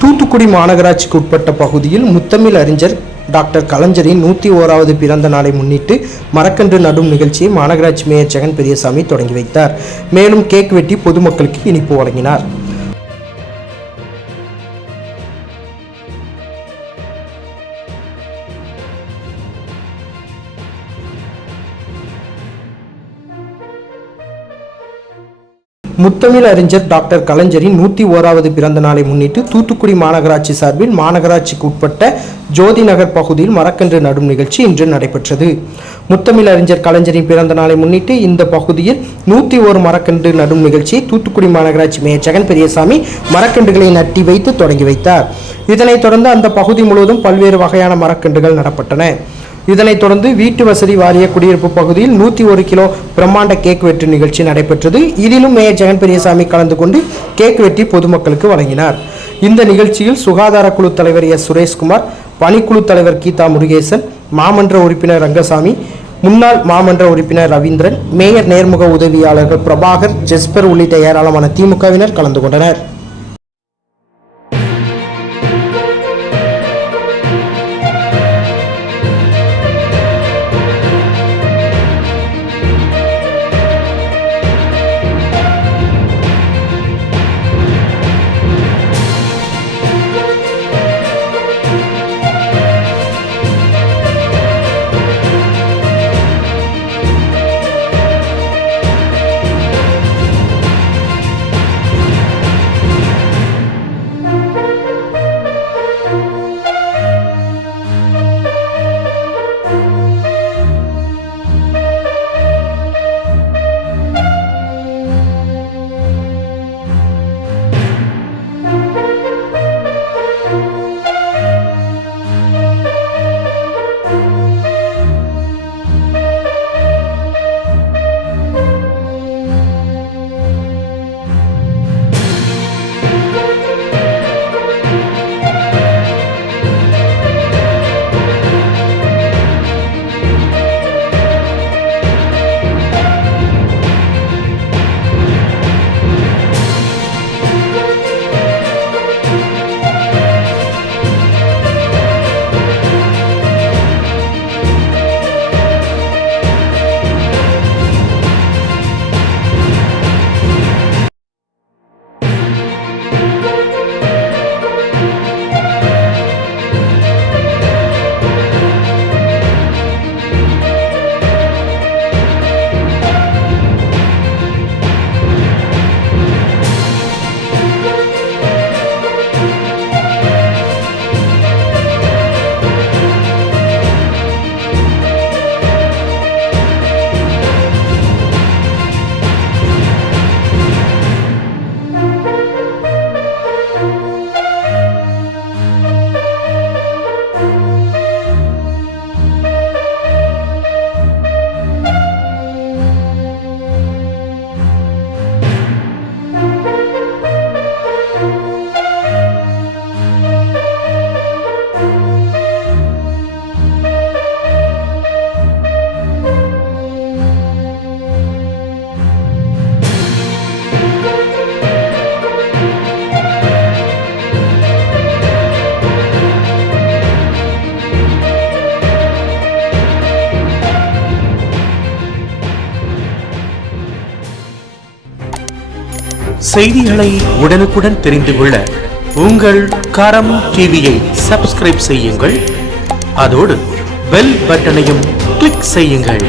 தூத்துக்குடி மாநகராட்சிக்கு உட்பட்ட பகுதியில் முத்தமிழ் அறிஞர் டாக்டர் கலைஞரின் 101வது பிறந்த நாளை முன்னிட்டு மரக்கன்று நடும் நிகழ்ச்சியை மாநகராட்சி மேயர் ஜெகன் பெரியசாமி தொடங்கி வைத்தார். மேலும் கேக் வெட்டி பொதுமக்களுக்கு இனிப்பு வழங்கினார். முத்தமிழ் அறிஞர் டாக்டர் கலைஞரின் 101வது பிறந்த நாளை முன்னிட்டு தூத்துக்குடி மாநகராட்சி சார்பில் மாநகராட்சிக்கு உட்பட்ட ஜோதி நகர் பகுதியில் மரக்கன்று நடும் நிகழ்ச்சி இன்று நடைபெற்றது. முத்தமிழ் அறிஞர் கலைஞரின் பிறந்த நாளை முன்னிட்டு இந்த பகுதியில் 101 மரக்கன்று நடும் நிகழ்ச்சியை தூத்துக்குடி மாநகராட்சி மேயர் ஜெகன் பெரியசாமி மரக்கன்றுகளை நட்டி வைத்து தொடங்கி வைத்தார். இதனைத் தொடர்ந்து அந்த பகுதி முழுவதும் பல்வேறு வகையான மரக்கன்றுகள் நடப்பட்டன. இதனைத் தொடர்ந்து வீட்டு வசதி வாரிய குடியிருப்பு பகுதியில் 101 கிலோ பிரம்மாண்ட கேக் வெட்டு நிகழ்ச்சி நடைபெற்றது. இதிலும் மேயர் ஜெகன் பெரியசாமி கலந்து கொண்டு கேக் வெட்டி பொதுமக்களுக்கு வழங்கினார். இந்த நிகழ்ச்சியில் சுகாதார குழு தலைவர் எஸ். சுரேஷ்குமார், பணிக்குழு தலைவர் கீதா முருகேசன், மாமன்ற உறுப்பினர் ரங்கசாமி, முன்னாள் மாமன்ற உறுப்பினர் ரவீந்திரன், மேயர் நேர்முக உதவியாளர்கள் பிரபாகர், ஜெஸ்பர் உள்ளிட்ட ஏராளமான திமுகவினர் கலந்து கொண்டனர். செய்திகளை உடனுக்குடன் தெரிந்து கொள்ள உங்கள் கரம் டிவியை சப்ஸ்கிரைப் செய்யுங்கள். அதோடு பெல் பட்டனையும் கிளிக் செய்யுங்கள்.